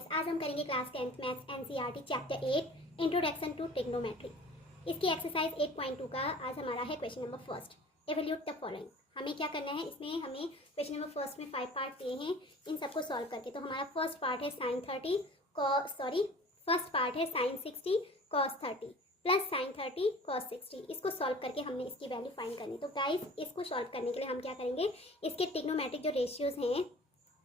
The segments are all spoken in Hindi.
गाइस, आज हम करेंगे class 10th maths NCERT chapter 8 introduction to trigonometry. इसकी एक्सरसाइज 8.2 का आज हमारा है question number first, evaluate the following. हमें क्या करना है, इसमें हमें क्वेश्चन नंबर फर्स्ट में 5 पार्ट दिए हैं, इन सबको सॉल्व करके। तो हमारा फर्स्ट पार्ट है फर्स्ट पार्ट है sine 60 cos 30 plus sine 30 cos 60। इसको सॉल्व करके हमने इसकी वैल्यू फाइंड करनी। तो गाइस, इसको सॉल्व करने के लिए हम क्या करेंगे, इसके ट्रिग्नोमेट्रिक जो रेशियोज हैं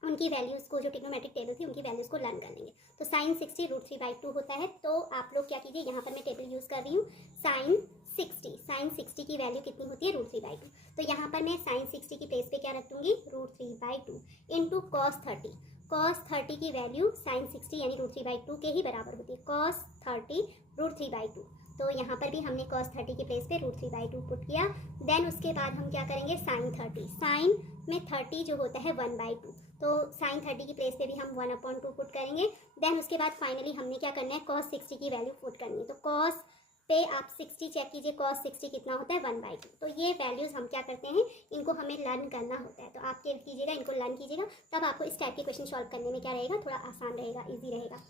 उनकी वैल्यूज़ को, जो ट्रिग्नोमेट्रिक टेबल थी उनकी वैल्यूज़ को लर्न कर लेंगे। तो साइन 60 √3/2 होता है। तो आप लोग क्या कीजिए, यहाँ पर मैं टेबल यूज़ कर रही हूँ। साइन 60 की वैल्यू कितनी होती है, √3/2। तो यहाँ पर मैं साइन 60 की प्लेस पे क्या रख दूँगी, √3/2 इंटू कॉस 30। कॉस 30 की वैल्यू साइन 60 यानी √3/2 के ही बराबर होती है। कॉस 30 √3/2। तो यहाँ पर भी हमने cos 30 के प्लेस पे √3/2 पुट किया। देन उसके बाद हम क्या करेंगे, साइन 30। साइन में 30 जो होता है 1/2, तो साइन 30 की प्लेस पे भी हम 1/2 पुट करेंगे। देन उसके बाद फाइनली हमने क्या करना है, cos 60 की वैल्यू पुट करनी है। तो cos पे आप 60 चेक कीजिए, cos 60 कितना होता है, 1/2। तो ये वैल्यूज़ हम क्या करते हैं, इनको हमें लर्न करना होता है। तो आप क्या कीजिएगा, इनको लर्न कीजिएगा, तब आपको इस टाइप के क्वेश्चन सॉल्व करने में क्या रहेगा, थोड़ा आसान रहेगा, ईजी रहेगा।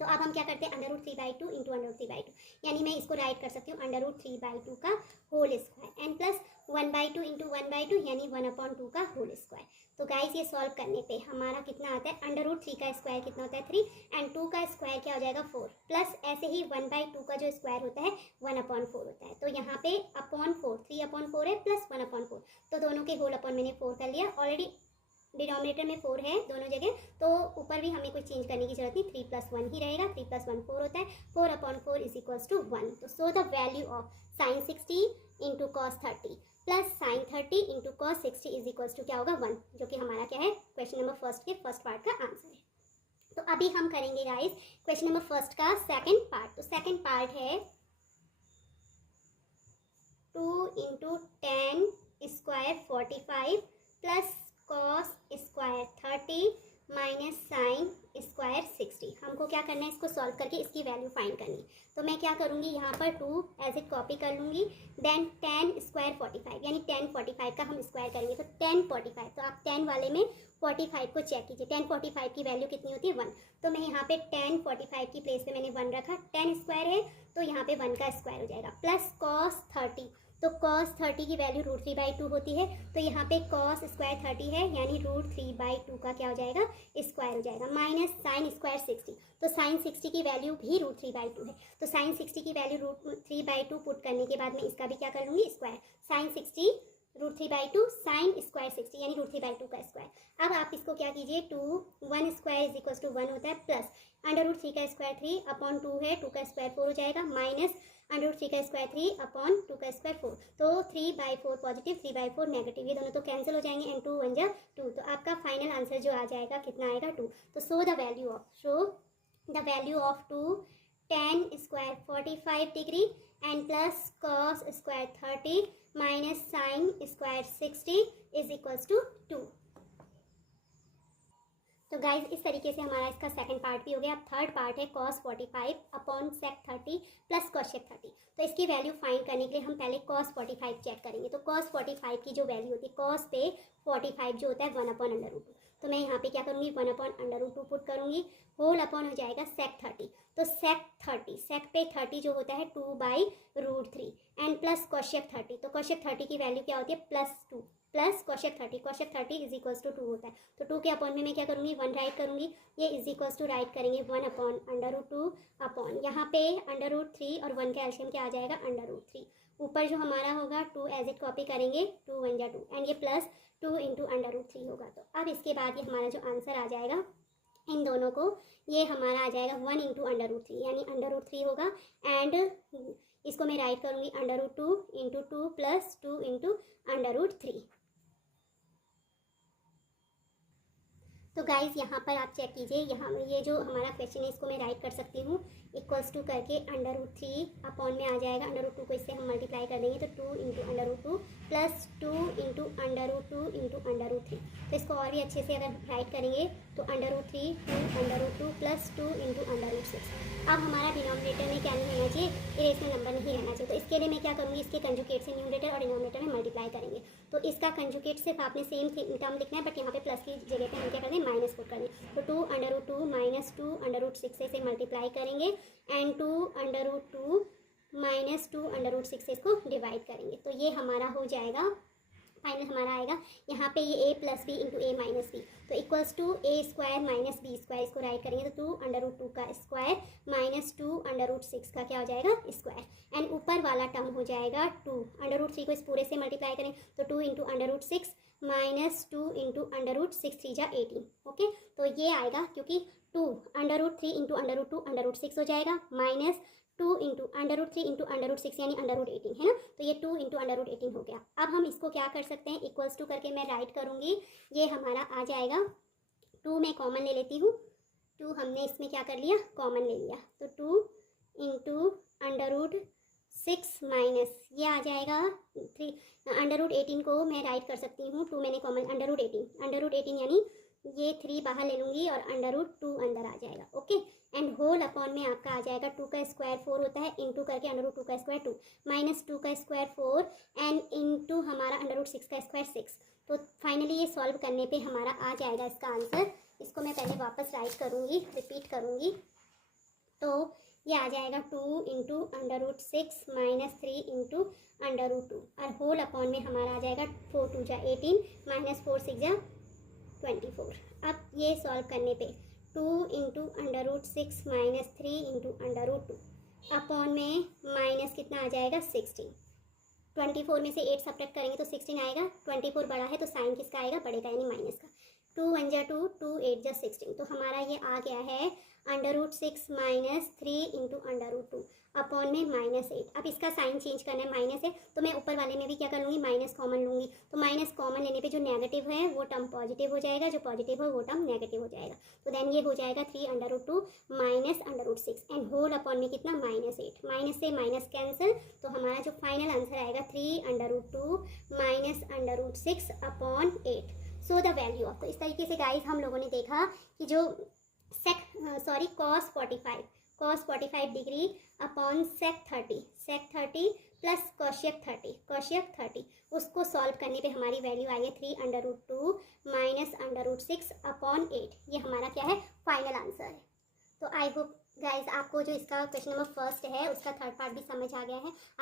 तो अब हम क्या करते हैं, √3/2 इंटू √3/2, यानी मैं इसको राइट कर सकती हूँ √3/2 का whole square and plus 1/2 into 1/2 यानी 1/2 का होल स्क्वायर। तो गाइस, ये सॉल्व करने पे हमारा कितना आता है, √3 का स्क्वायर कितना होता है 3 एंड 2 का स्क्वायर क्या हो जाएगा 4, प्लस ऐसे ही 1/2 का जो स्क्वायर होता है 1/4 होता है। तो यहाँ पे अपॉन 4, 3/4 है प्लस 1/4, तो दोनों के होल अपॉन मैंने 4 कर लिया। ऑलरेडी डिनोमिनेटर में 4 है दोनों जगह, तो ऊपर भी हमें कोई चेंज करने की जरूरत नहीं, 3 + 1 ही रहेगा। 3 + 1 4 होता है, 4/4 = 1। तो so the value of sine 60 into cos 30 plus sine 30 into cos 60 = क्या होगा, 1, जो कि हमारा क्या है, क्वेश्चन नंबर फर्स्ट के फर्स्ट पार्ट का आंसर है। तो अभी हम करेंगे गाइस क्वेश्चन नंबर फर्स्ट का सेकेंड पार्ट। तो सेकेंड पार्ट है 2 × tan square 45 plus cos square 30 minus sine square 60। हमको क्या करना है, इसको सॉल्व करके इसकी वैल्यू फाइंड करनी है। तो मैं क्या करूँगी, यहाँ पर 2 एज इट कॉपी कर लूँगी। देन tan स्क्वायर 45 यानी tan 45 का हम स्क्वायर करेंगे। तो tan 45, तो आप 10 वाले में 45 को चेक कीजिए। tan 45 की वैल्यू कितनी होती है, 1। तो मैं यहाँ पे tan 45 की प्लेस पे मैंने 1 रखा। 10 स्क्वायर है तो यहाँ पे 1 का स्क्वायर हो जाएगा, प्लस कॉस 30। तो cos 30 की वैल्यू √3/2 होती है। तो यहाँ पे cos स्क्वायर 30 है यानी √3/2 का क्या हो जाएगा, स्क्वायर हो जाएगा, माइनस साइन स्क्वायर 60। तो साइन 60 की वैल्यू भी √3/2 है। तो साइन 60 की वैल्यू √3/2 पुट करने के बाद मैं इसका भी क्या कर लूँगी, स्क्वायर। साइन 60 √3/2 साइन स्क्वायर 60 यानी √3/2 का स्क्वायर। अब आप इसको क्या कीजिए, 1 स्क्वायर = 1 होता है, प्लस √3 का स्क्वायर 3/2 है, 2 का स्क्वायर 4 हो जाएगा, माइनस √3 का स्क्वायर 3/2 का स्क्वायर 4। तो 3/4 पॉजिटिव, 3/4 नेगेटिव, ये दोनों तो कैंसिल हो जाएंगे एंड 2 1 जा 2। तो आपका फाइनल आंसर जो आ जाएगा कितना आएगा, 2। तो show the value of 2 tan square 45 degree and plus cos square 30 minus sine square 60 = 2। तो गाइज, इस तरीके से हमारा इसका सेकंड पार्ट भी हो गया। अब थर्ड पार्ट है cos 45 upon sec 30 plus cos 30। तो इसकी वैल्यू फाइंड करने के लिए हम पहले cos 45 चेक करेंगे। तो cos 45 की जो वैल्यू होती है, cos पे 45 जो होता है 1/√2। तो मैं यहाँ पे क्या करूँगी, 1/√2 पुट करूँगी, होल अपॉन हो जाएगा sec 30। तो sec पे 30 जो होता है 2/√3 एंड प्लस cos 30। तो cos 30 की वैल्यू क्या होती है, +2 प्लस cos 30 = 2 होता है। तो 2 के अपॉन में मैं क्या करूँगी, 1 राइट करूँगी, ये = राइट करेंगे 1/√2 अपॉन यहाँ पे √3 और 1 का एलसीएम क्या आ जाएगा, √3। ऊपर जो हमारा होगा 2 एज इट कॉपी करेंगे, 2 1 जा 2 एंड ये प्लस 2 × √3 होगा। तो अब इसके बाद ये हमारा जो आंसर आ जाएगा, इन दोनों को ये हमारा आ जाएगा 1 × √3 यानी √3 होगा, एंड इसको मैं राइट करूँगी √2 × 2 प्लस 2 × √3। तो गाइज, यहाँ पर आप चेक कीजिए, यहाँ ये जो हमारा क्वेश्चन है इसको मैं राइट कर सकती हूँ, = करके √3 अपॉन में आ जाएगा, √2 को इससे हम मल्टीप्लाई कर देंगे तो 2 × √2 प्लस 2 × √2 × √3। तो इसको और भी अच्छे से अगर राइट करेंगे तो √3 2 प्लस 2 इंटू √6। अब हमारा डिनोमिनेटर में क्या नहीं रहना चाहिए, इरेशनल नंबर नहीं रहना चाहिए। तो इसके लिए मैं क्या करूँगी, इसके कंजुगेट से न्यूमरेटर और डिनोमिनेटर में मल्टीप्लाई करेंगे। तो इसका कंजुगेट सिर्फ आपने सेम टर्म लिखना है, बट यहाँ पे प्लस की जगह पे हम क्या कर दें, माइनस पुट कर दें। तो 2 माइनस 2 √6 से इसे मल्टीप्लाई करेंगे एंड 2 माइनस 2 √6 से इसको डिवाइड करेंगे। तो ये हमारा हो जाएगा, फाइनल हमारा आएगा यहाँ पे ये a plus B into A minus B, तो equals to A square minus B square, इसको राइट करेंगे तो 2 √2 का स्क्वायर माइनस 2 √6 का क्या हो जाएगा, स्क्वायर। एंड ऊपर वाला टर्म हो जाएगा 2 √3 को इस पूरे से मल्टीप्लाई करें तो 2 इंटू √6 माइनस 2 इंटू √6 3 जा 18। ओके, तो ये आएगा क्योंकि 2 √3 इंटू √2 √6 हो जाएगा, माइनस 2 इंटू √3 इंटू √6 यानी √18 है ना, तो ये 2 इंटू √18 हो गया। अब हम इसको क्या कर सकते हैं, इक्वल्स टू करके मैं राइट करूँगी, ये हमारा आ जाएगा 2 मैं कॉमन ले लेती हूँ, 2 हमने इसमें क्या कर लिया, कॉमन ले लिया, तो 2 इंटू √6 माइनस ये आ जाएगा 3 √18 को मैं राइट कर सकती हूँ, 2 मैंने कॉमन √18 यानी ये 3 बाहर ले लूँगी और √2 अंदर आ जाएगा। ओके, एंड होल अपॉन में आपका आ जाएगा 2 का स्क्वायर 4 होता है, इंटू करके √2 का स्क्वायर 2 माइनस 2 का स्क्वायर 4 एंड इंटू हमारा √6 का स्क्वायर 6। तो फाइनली ये सॉल्व करने पे हमारा आ जाएगा इसका आंसर। इसको मैं पहले वापस राइट करूँगी, रिपीट करूँगी, तो ये आ जाएगा 2 इंटू √6 माइनस 3 इंटू √2 और होल अपॉन में हमारा आ जाएगा 4 2 जा 18 माइनस 4 6 जा 24। अब ये सॉल्व करने पे 2 इंटू √6 माइनस 3 इंटू √2 अपॉन में माइनस कितना आ जाएगा 16। 24 में से 8 सब्ट्रैक्ट करेंगे तो 16 आएगा, 24 बड़ा है तो साइन किसका आएगा, बड़े का यानी माइनस का। 2 1 जा 2 2 8 जा 16, तो हमारा ये आ गया है √6 माइनस 3 इंटू √2 अपॉन में माइनस 8। अब इसका साइन चेंज करना है, माइनस है तो मैं ऊपर वाले में भी क्या कर लूँगी, माइनस कॉमन लूँगी, तो माइनस कॉमन लेने पे जो नेगेटिव है वो टर्म पॉजिटिव हो जाएगा, जो पॉजिटिव है वो टर्म नेगेटिव हो जाएगा। तो देन ये हो जाएगा 3 √2 माइनस √6 एंड होल अपॉन में कितना, माइनस 8, माइनस से माइनस कैंसिल, तो हमारा जो फाइनल आंसर आएगा 3 √2 minus √6 upon 8। So the value of, तो इस तरीके से गाइस हम लोगों ने देखा कि जो cos 45 degree upon sec 30 plus cosec 30 उसको सॉल्व करने पे हमारी वैल्यू आई है 3 √2 माइनस √6 अपॉन 8। ये हमारा क्या है, फाइनल आंसर है। तो आई होप गाइज आपको जो इसका क्वेश्चन नंबर फर्स्ट है उसका थर्ड पार्ट भी समझ आ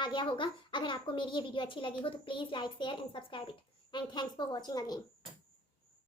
गया होगा। अगर आपको मेरी ये वीडियो अच्छी लगी हो तो please like share and subscribe it and thanks for watching again.